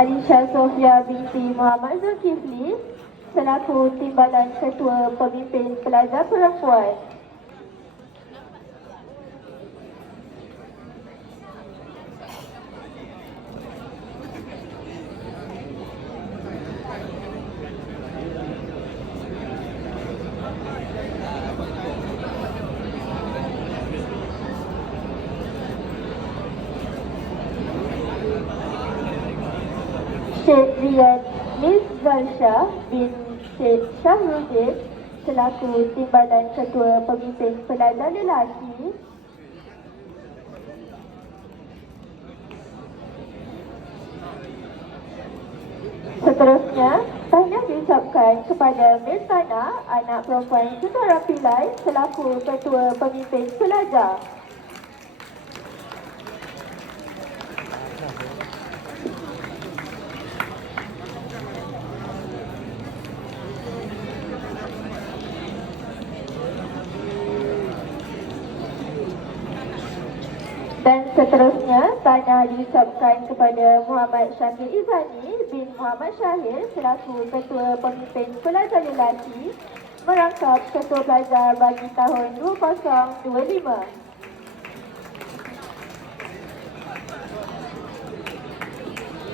Alisha Sofia binti Muhammad Zulkifli selaku Timbalan Ketua Pemimpin Pelajar Perempuan. Syed Riyad Mizzarsha bin Syed Shahruddin selaku Timbalan Ketua Pemimpin Pelajar Lelaki. Seterusnya, tahniah diucapkan kepada Mirtana, anak perempuan Saudara Pillai selaku Ketua Pemimpin Pelajar. Dan seterusnya, tahniah diucapkan kepada Muhammad Syakir Izani bin Muhammad Syahir selaku Ketua Pemimpin Pelajar Lelaki merangkap Ketua Pelajar bagi tahun 2025.